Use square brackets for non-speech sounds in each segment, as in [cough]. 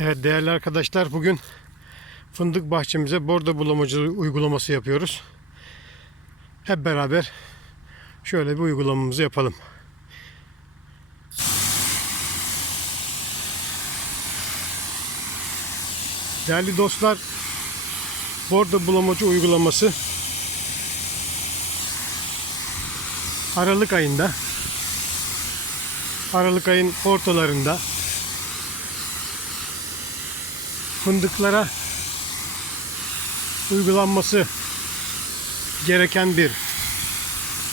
Evet değerli arkadaşlar bugün fındık bahçemize bordo bulamacı uygulaması yapıyoruz. Hep beraber şöyle bir uygulamamızı yapalım. Değerli dostlar bordo bulamacı uygulaması Aralık ayında Aralık ayın ortalarında fındıklara uygulanması gereken bir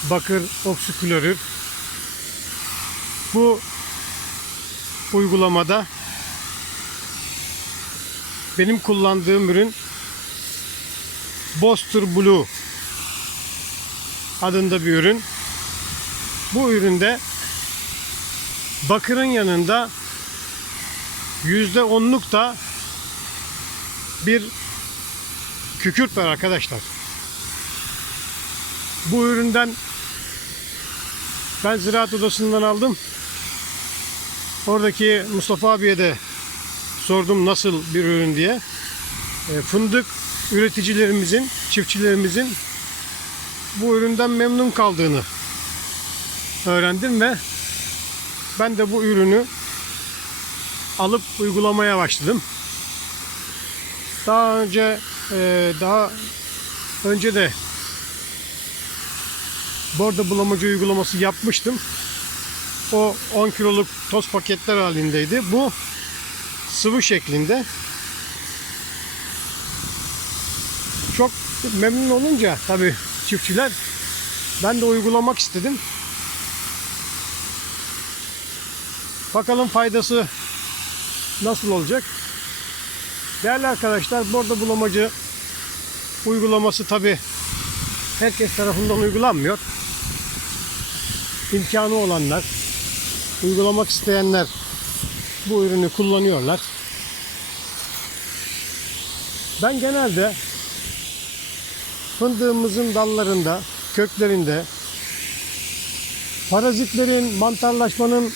bakır oksiklorür. Bu uygulamada benim kullandığım ürün Boster Blue adında bir ürün. Bu üründe bakırın yanında yüzde onluk da bir kükürt var arkadaşlar. Bu üründen ben ziraat odasından aldım. Oradaki Mustafa abiye de sordum nasıl bir ürün diye. E, fındık üreticilerimizin, çiftçilerimizin bu üründen memnun kaldığını öğrendim ve ben de bu ürünü alıp uygulamaya başladım. Daha önce e, daha önce de bordo bulamacı uygulaması yapmıştım. O 10 kiloluk toz paketler halindeydi. Bu sıvı şeklinde. Çok memnun olunca tabii çiftçiler ben de uygulamak istedim. Bakalım faydası nasıl olacak? Değerli arkadaşlar bordo bulamacı uygulaması tabi herkes tarafından uygulanmıyor. İmkanı olanlar, uygulamak isteyenler bu ürünü kullanıyorlar. Ben genelde fındığımızın dallarında, köklerinde parazitlerin, mantarlaşmanın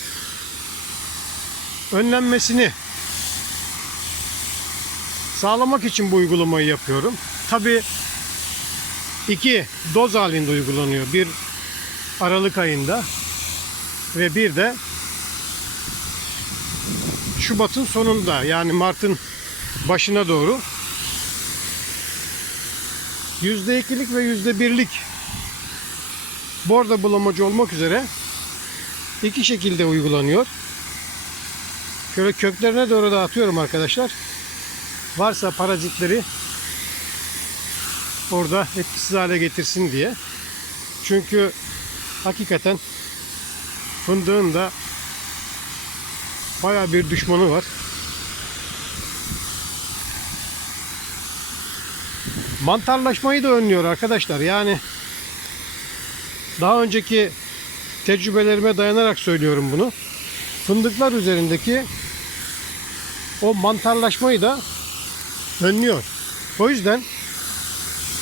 önlenmesini sağlamak için bu uygulamayı yapıyorum. Tabi iki doz halinde uygulanıyor. Bir Aralık ayında ve bir de Şubat'ın sonunda yani Mart'ın başına doğru yüzde ikilik ve yüzde birlik borda bulamacı olmak üzere iki şekilde uygulanıyor. Şöyle köklerine doğru dağıtıyorum arkadaşlar varsa parazitleri orada etkisiz hale getirsin diye. Çünkü hakikaten fındığın da baya bir düşmanı var. Mantarlaşmayı da önlüyor arkadaşlar. Yani daha önceki tecrübelerime dayanarak söylüyorum bunu. Fındıklar üzerindeki o mantarlaşmayı da önlüyor. O yüzden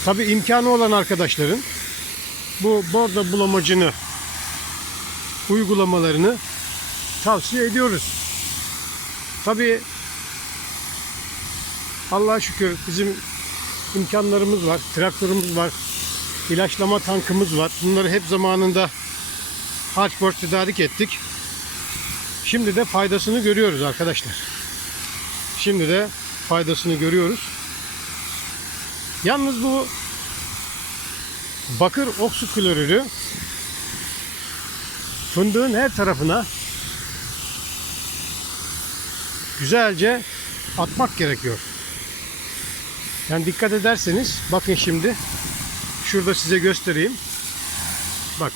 tabi imkanı olan arkadaşların bu bordo bulamacını uygulamalarını tavsiye ediyoruz. Tabi Allah'a şükür bizim imkanlarımız var. Traktörümüz var. ilaçlama tankımız var. Bunları hep zamanında harç borç tedarik ettik. Şimdi de faydasını görüyoruz arkadaşlar. Şimdi de faydasını görüyoruz. Yalnız bu bakır oksiklorürü fındığın her tarafına güzelce atmak gerekiyor. Yani dikkat ederseniz bakın şimdi şurada size göstereyim. Bak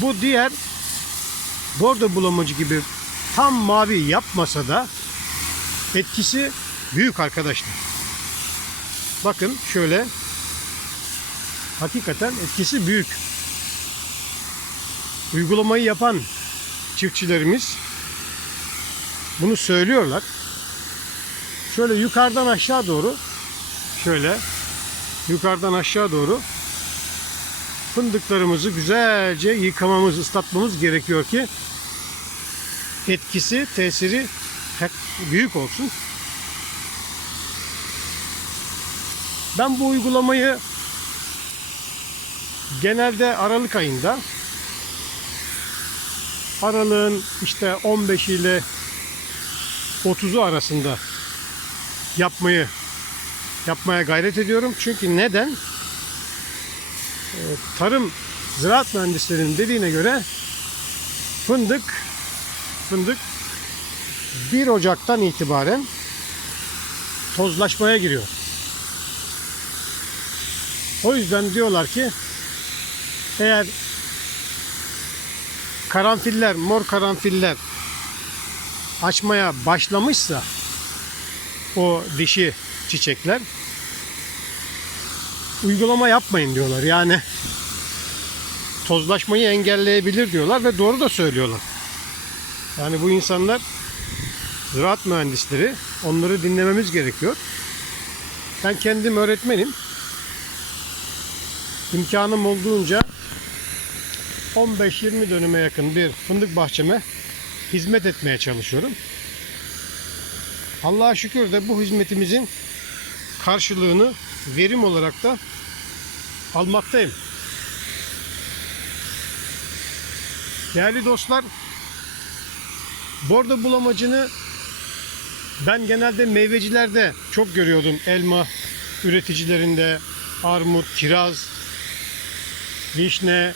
bu diğer bordo bulamacı gibi tam mavi yapmasa da etkisi büyük arkadaşlar. Bakın şöyle hakikaten etkisi büyük. Uygulamayı yapan çiftçilerimiz bunu söylüyorlar. Şöyle yukarıdan aşağı doğru şöyle yukarıdan aşağı doğru fındıklarımızı güzelce yıkamamız, ıslatmamız gerekiyor ki etkisi, tesiri büyük olsun. Ben bu uygulamayı genelde Aralık ayında Aralığın işte 15 ile 30'u arasında yapmayı yapmaya gayret ediyorum. Çünkü neden? Ee, Tarım ziraat mühendislerinin dediğine göre fındık fındık 1 Ocak'tan itibaren tozlaşmaya giriyor. O yüzden diyorlar ki eğer karanfiller, mor karanfiller açmaya başlamışsa o dişi çiçekler uygulama yapmayın diyorlar. Yani tozlaşmayı engelleyebilir diyorlar ve doğru da söylüyorlar. Yani bu insanlar ziraat mühendisleri onları dinlememiz gerekiyor. Ben kendim öğretmenim. İmkanım olduğunca 15-20 dönüme yakın bir fındık bahçeme hizmet etmeye çalışıyorum. Allah'a şükür de bu hizmetimizin karşılığını verim olarak da almaktayım. Değerli dostlar, bordo bulamacını ben genelde meyvecilerde çok görüyordum. Elma üreticilerinde, armut, kiraz, vişne,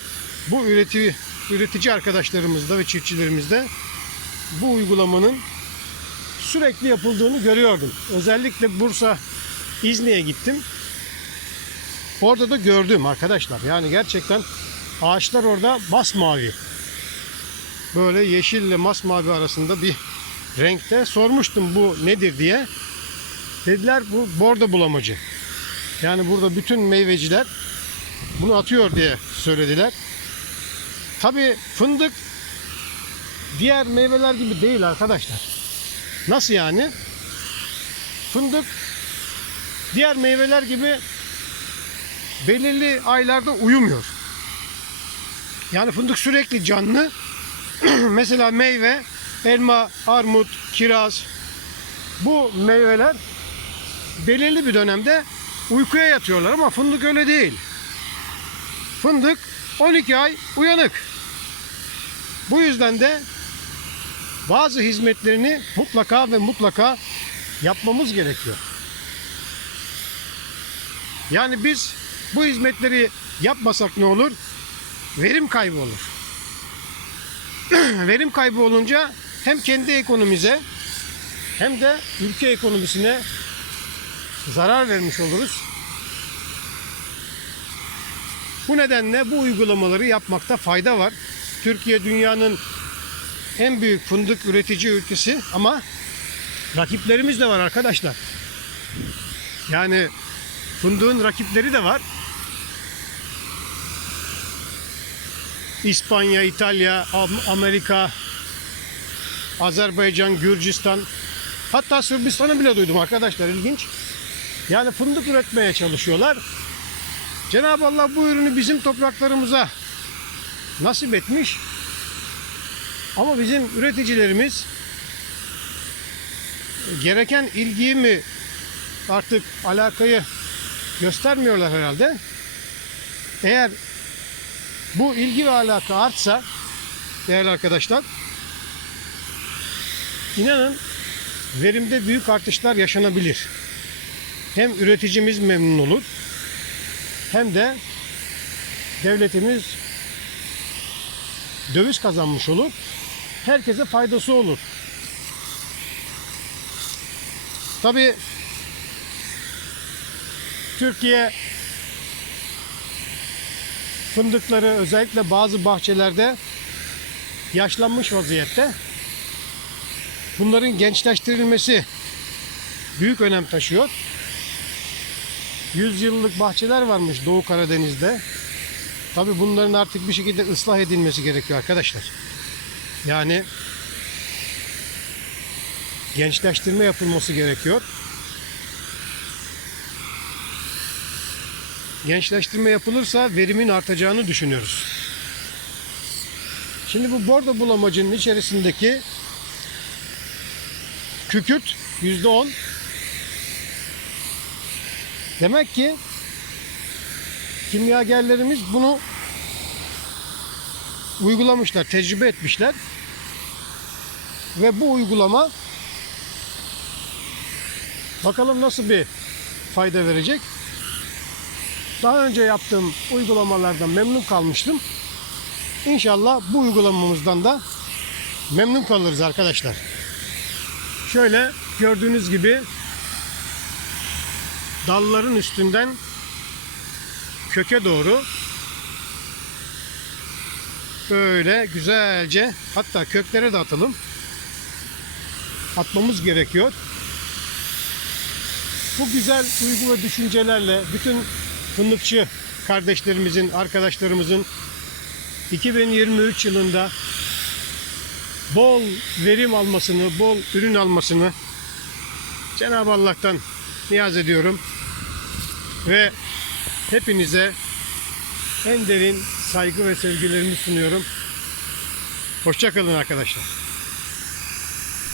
bu üretici, üretici arkadaşlarımızda ve çiftçilerimizde bu uygulamanın sürekli yapıldığını görüyordum. Özellikle Bursa, İzni'ye gittim. Orada da gördüm arkadaşlar. Yani gerçekten ağaçlar orada masmavi. Böyle yeşille masmavi arasında bir renkte sormuştum bu nedir diye. Dediler bu bordo bulamacı. Yani burada bütün meyveciler bunu atıyor diye söylediler. Tabi fındık diğer meyveler gibi değil arkadaşlar. Nasıl yani? Fındık diğer meyveler gibi belirli aylarda uyumuyor. Yani fındık sürekli canlı. [clears throat] Mesela meyve, elma, armut, kiraz bu meyveler belirli bir dönemde uykuya yatıyorlar ama fındık öyle değil. Fındık 12 ay uyanık. Bu yüzden de bazı hizmetlerini mutlaka ve mutlaka yapmamız gerekiyor. Yani biz bu hizmetleri yapmasak ne olur? Verim kaybı olur. [clears throat] Verim kaybı olunca hem kendi ekonomimize hem de ülke ekonomisine zarar vermiş oluruz. Bu nedenle bu uygulamaları yapmakta fayda var. Türkiye dünyanın en büyük fındık üretici ülkesi ama rakiplerimiz de var arkadaşlar. Yani fındığın rakipleri de var. İspanya, İtalya, Amerika, Azerbaycan, Gürcistan hatta Sırbistan'ı bile duydum arkadaşlar ilginç. Yani fındık üretmeye çalışıyorlar. Cenab-ı Allah bu ürünü bizim topraklarımıza nasip etmiş. Ama bizim üreticilerimiz gereken ilgiyi mi artık alakayı göstermiyorlar herhalde. Eğer bu ilgi ve alaka artsa değerli arkadaşlar inanın verimde büyük artışlar yaşanabilir. Hem üreticimiz memnun olur hem de devletimiz döviz kazanmış olur. Herkese faydası olur. Tabi Türkiye fındıkları özellikle bazı bahçelerde yaşlanmış vaziyette. Bunların gençleştirilmesi büyük önem taşıyor. 100 yıllık bahçeler varmış Doğu Karadeniz'de. Tabi bunların artık bir şekilde ıslah edilmesi gerekiyor arkadaşlar. Yani gençleştirme yapılması gerekiyor. Gençleştirme yapılırsa verimin artacağını düşünüyoruz. Şimdi bu bordo bulamacının içerisindeki kükürt %10 Demek ki kimyagerlerimiz bunu uygulamışlar, tecrübe etmişler. Ve bu uygulama bakalım nasıl bir fayda verecek. Daha önce yaptığım uygulamalardan memnun kalmıştım. İnşallah bu uygulamamızdan da memnun kalırız arkadaşlar. Şöyle gördüğünüz gibi dalların üstünden köke doğru böyle güzelce hatta köklere de atalım. Atmamız gerekiyor. Bu güzel duygu ve düşüncelerle bütün fındıkçı kardeşlerimizin, arkadaşlarımızın 2023 yılında bol verim almasını, bol ürün almasını Cenab-ı Allah'tan niyaz ediyorum. Ve hepinize en derin saygı ve sevgilerimi sunuyorum. Hoşçakalın arkadaşlar.